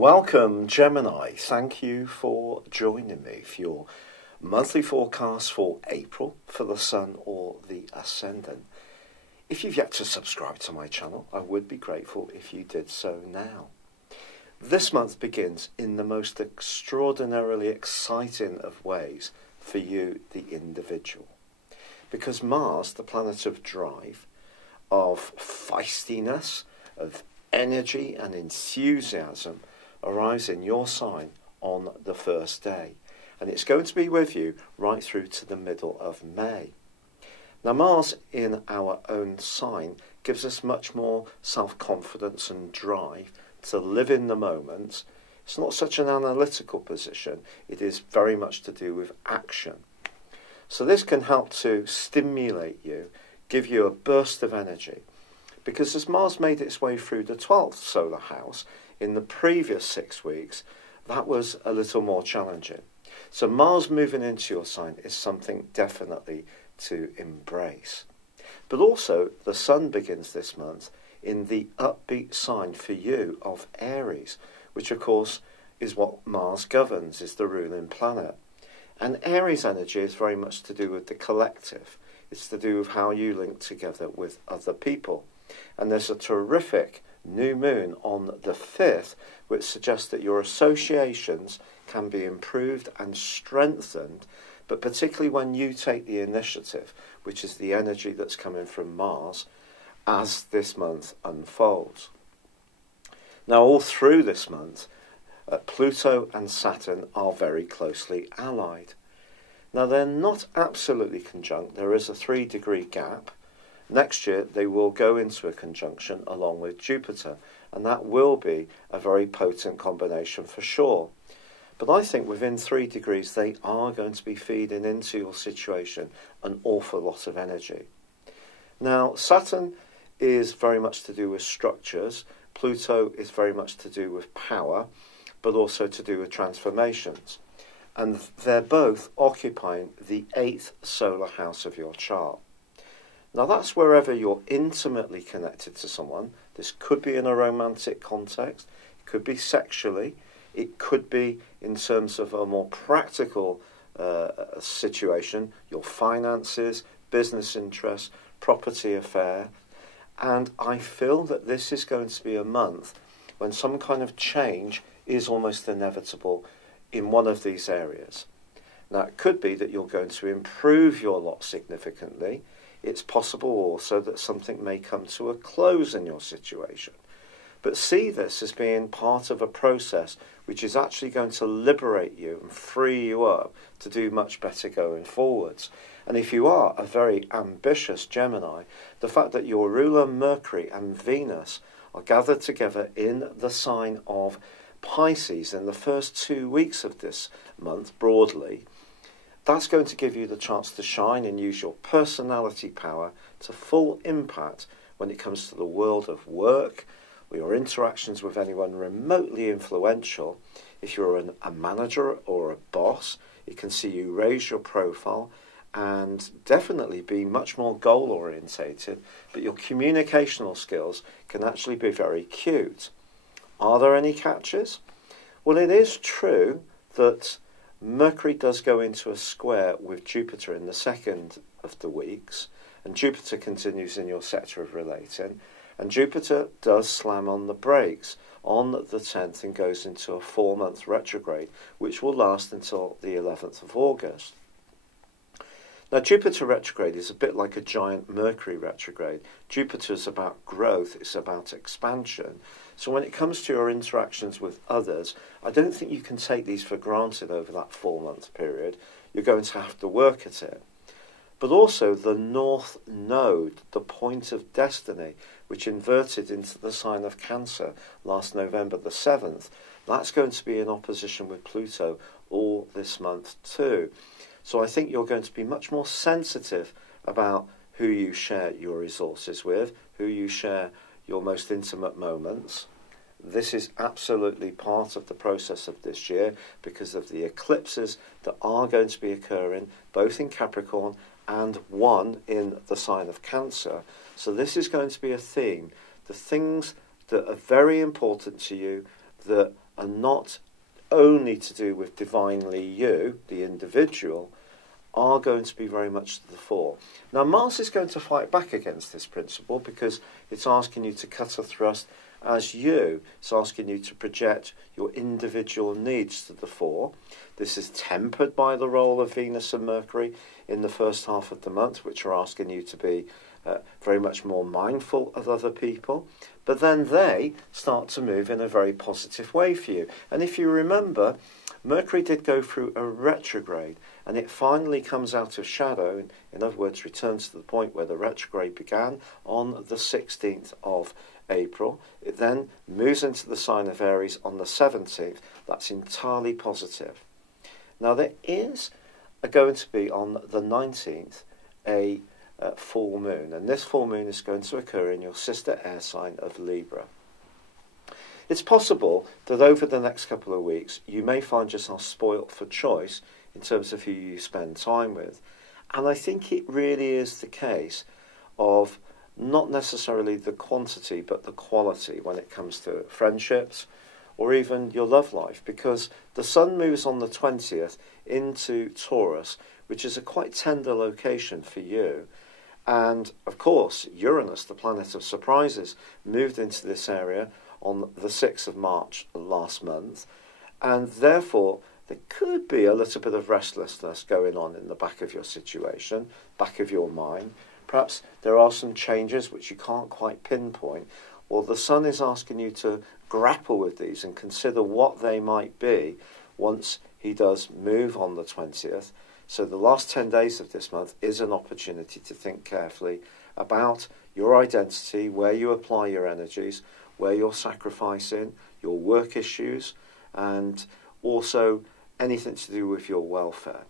Welcome, Gemini. Thank you for joining me for your monthly forecast for April for the Sun or the Ascendant. If you've yet to subscribe to my channel, I would be grateful if you did so now. This month begins in the most extraordinarily exciting of ways for you, the individual. Because Mars, the planet of drive, of feistiness, of energy and enthusiasm, arrives in your sign on the first day. And it's going to be with you right through to the middle of May. Now, Mars in our own sign gives us much more self-confidence and drive to live in the moment. It's not such an analytical position. It is very much to do with action. So this can help to stimulate you, give you a burst of energy. Because as Mars made its way through the 12th solar house in the previous 6 weeks, that was a little more challenging. So Mars moving into your sign is something definitely to embrace. But also, the Sun begins this month in the upbeat sign for you of Aries, which of course is what Mars governs, is the ruling planet. And Aries energy is very much to do with the collective. It's to do with how you link together with other people. And there's a terrific new moon on the 5th, which suggests that your associations can be improved and strengthened, but particularly when you take the initiative, which is the energy that's coming from Mars, as this month unfolds. Now, all through this month, Pluto and Saturn are very closely allied. Now, they're not absolutely conjunct. There is a 3-degree gap. Next year, they will go into a conjunction along with Jupiter, and that will be a very potent combination for sure. But I think within 3 degrees, they are going to be feeding into your situation an awful lot of energy. Now, Saturn is very much to do with structures. Pluto is very much to do with power, but also to do with transformations. And they're both occupying the 8th solar house of your chart. Now, that's wherever you're intimately connected to someone. This could be in a romantic context, it could be sexually, it could be in terms of a more practical situation, your finances, business interests, property affair. And I feel that this is going to be a month when some kind of change is almost inevitable in one of these areas. Now, it could be that you're going to improve your lot significantly. It's possible also that something may come to a close in your situation. But see this as being part of a process which is actually going to liberate you and free you up to do much better going forwards. And if you are a very ambitious Gemini, the fact that your ruler Mercury and Venus are gathered together in the sign of Pisces in the first 2 weeks of this month, broadly, that's going to give you the chance to shine and use your personality power to full impact when it comes to the world of work, or your interactions with anyone remotely influential. If you're a manager or a boss, it can see you raise your profile and definitely be much more goal-orientated, but your communicational skills can actually be very cute. Are there any catches? Well, it is true that Mercury does go into a square with Jupiter in the 2nd of the weeks, and Jupiter continues in your sector of relating, and Jupiter does slam on the brakes on the 10th and goes into a 4-month retrograde, which will last until the 11th of August. Now, Jupiter retrograde is a bit like a giant Mercury retrograde. Jupiter is about growth, it's about expansion. So when it comes to your interactions with others, I don't think you can take these for granted over that 4-month period. You're going to have to work at it. But also the North Node, the point of destiny, which inverted into the sign of Cancer last November the 7th, that's going to be in opposition with Pluto all this month too. So I think you're going to be much more sensitive about who you share your resources with, who you share your most intimate moments. This is absolutely part of the process of this year because of the eclipses that are going to be occurring both in Capricorn and one in the sign of Cancer. So this is going to be a theme. The things that are very important to you, that are not only to do with divinely you, the individual, are going to be very much to the fore. Now, Mars is going to fight back against this principle because it's asking you to cut a thrust as you. It's asking you to project your individual needs to the fore. This is tempered by the role of Venus and Mercury in the first half of the month, which are asking you to be very much more mindful of other people. But then they start to move in a very positive way for you. And if you remember, Mercury did go through a retrograde, and it finally comes out of shadow, in other words, returns to the point where the retrograde began on the 16th of April. It then moves into the sign of Aries on the 17th. That's entirely positive. Now, there is going to be on the 19th a full moon, and this full moon is going to occur in your sister air sign of Libra. It's possible that over the next couple of weeks you may find yourself spoilt for choice in terms of who you spend time with, and I think it really is the case of not necessarily the quantity but the quality when it comes to friendships or even your love life, because the Sun moves on the 20th into Taurus, which is a quite tender location for you. And, of course, Uranus, the planet of surprises, moved into this area on the 6th of March last month. And, therefore, there could be a little bit of restlessness going on in the back of your situation, back of your mind. Perhaps there are some changes which you can't quite pinpoint, or the Sun is asking you to grapple with these and consider what they might be once he does move on the 20th. So the last 10 days of this month is an opportunity to think carefully about your identity, where you apply your energies, where you're sacrificing, your work issues, and also anything to do with your welfare.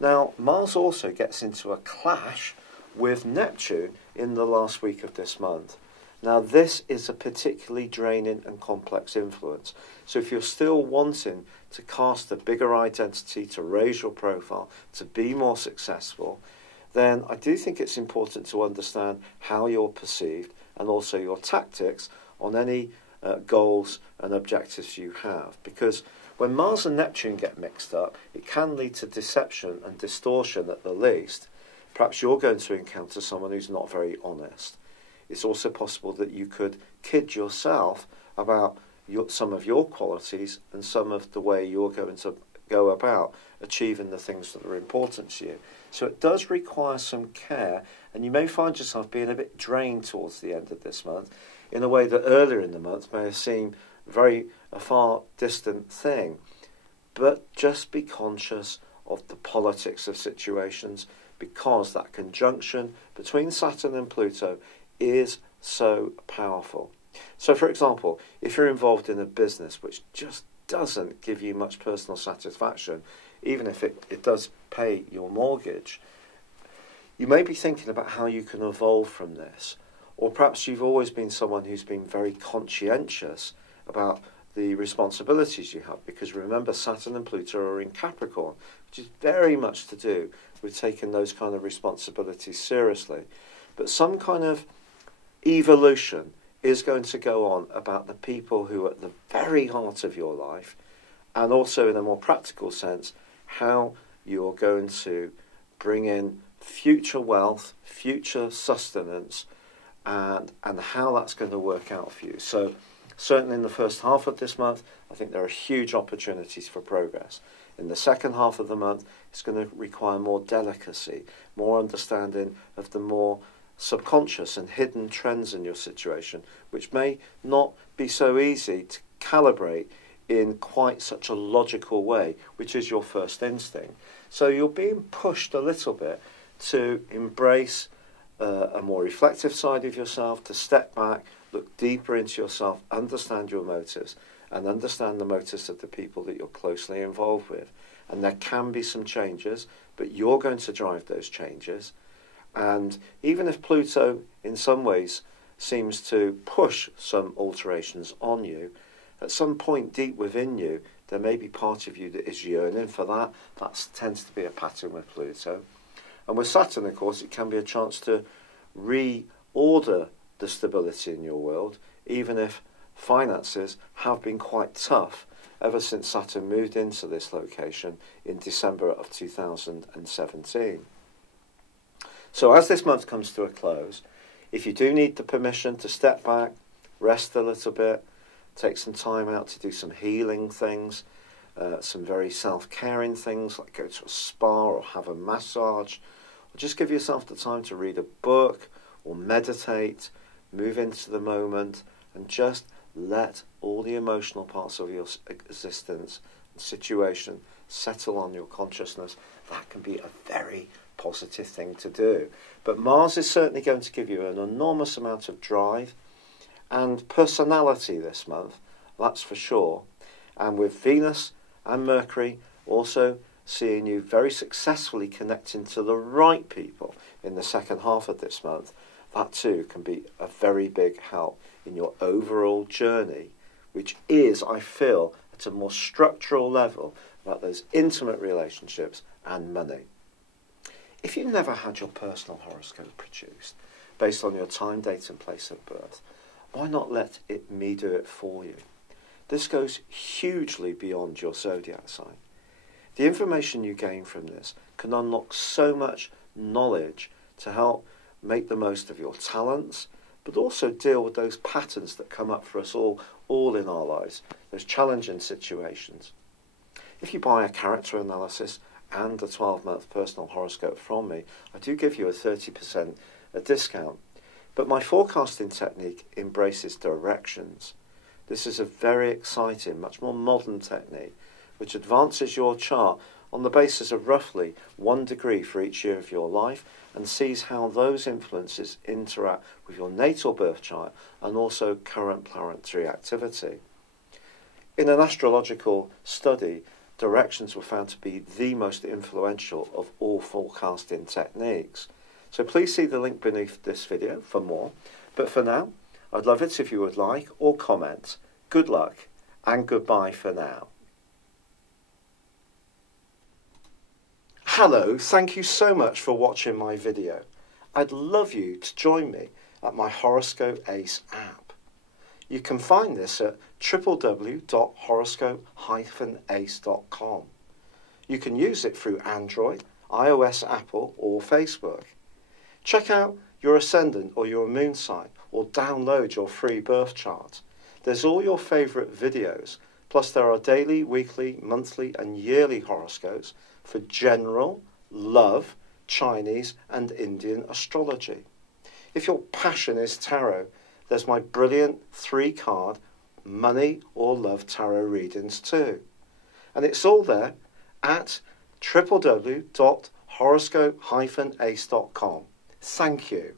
Now, Mars also gets into a clash with Neptune in the last week of this month. Now, this is a particularly draining and complex influence. So if you're still wanting to cast a bigger identity, to raise your profile, to be more successful, then I do think it's important to understand how you're perceived and also your tactics on any goals and objectives you have. Because when Mars and Neptune get mixed up, it can lead to deception and distortion at the least. Perhaps you're going to encounter someone who's not very honest. It's also possible that you could kid yourself about some of your qualities and some of the way you're going to go about achieving the things that are important to you. So it does require some care, and you may find yourself being a bit drained towards the end of this month in a way that earlier in the month may have seemed a far distant thing. But just be conscious of the politics of situations, because that conjunction between Saturn and Pluto is so powerful. So, for example, if you're involved in a business which just doesn't give you much personal satisfaction, even if it does pay your mortgage, you may be thinking about how you can evolve from this. Or perhaps you've always been someone who's been very conscientious about the responsibilities you have, because remember, Saturn and Pluto are in Capricorn, which is very much to do with taking those kind of responsibilities seriously. But some kind of evolution is going to go on about the people who are at the very heart of your life, and also in a more practical sense, how you're going to bring in future wealth, future sustenance, and how that's going to work out for you. So certainly in the first half of this month, I think there are huge opportunities for progress. In the second half of the month, it's going to require more delicacy, more understanding of the more subconscious and hidden trends in your situation, which may not be so easy to calibrate in quite such a logical way, which is your first instinct. So you're being pushed a little bit to embrace a more reflective side of yourself, to step back, look deeper into yourself, understand your motives, and understand the motives of the people that you're closely involved with. And there can be some changes, but you're going to drive those changes. And even if Pluto, in some ways, seems to push some alterations on you, at some point deep within you, there may be part of you that is yearning for that. That tends to be a pattern with Pluto. And with Saturn, of course, it can be a chance to reorder the stability in your world, even if finances have been quite tough ever since Saturn moved into this location in December of 2017. So as this month comes to a close, if you do need the permission to step back, rest a little bit, take some time out to do some healing things, some very self-caring things like go to a spa or have a massage, or just give yourself the time to read a book or meditate, move into the moment and just let all the emotional parts of your existence and situation settle on your consciousness. That can be a very positive thing to do. But Mars is certainly going to give you an enormous amount of drive and personality this month, that's for sure. And with Venus and Mercury also seeing you very successfully connecting to the right people in the second half of this month, that too can be a very big help in your overall journey, which is, I feel, at a more structural level about those intimate relationships and money. If you've never had your personal horoscope produced based on your time, date and place of birth, why not let me do it for you? This goes hugely beyond your zodiac sign. The information you gain from this can unlock so much knowledge to help make the most of your talents, but also deal with those patterns that come up for us all in our lives, those challenging situations. If you buy a character analysis and a 12-month personal horoscope from me, I do give you a 30% discount. But my forecasting technique embraces directions. This is a very exciting, much more modern technique, which advances your chart on the basis of roughly 1 degree for each year of your life and sees how those influences interact with your natal birth chart and also current planetary activity. In an astrological study, directions were found to be the most influential of all forecasting techniques. So please see the link beneath this video for more. But for now, I'd love it if you would like or comment. Good luck and goodbye for now. Hello, thank you so much for watching my video. I'd love you to join me at my Horoscope Ace app. You can find this at www.horoscope-ace.com. You can use it through Android, iOS, Apple or Facebook. Check out your ascendant or your moon sign or download your free birth chart. There's all your favourite videos, plus there are daily, weekly, monthly and yearly horoscopes for general, love, Chinese and Indian astrology. If your passion is tarot, there's my brilliant 3-card money or love tarot readings too. And it's all there at www.horoscope-ace.com. Thank you.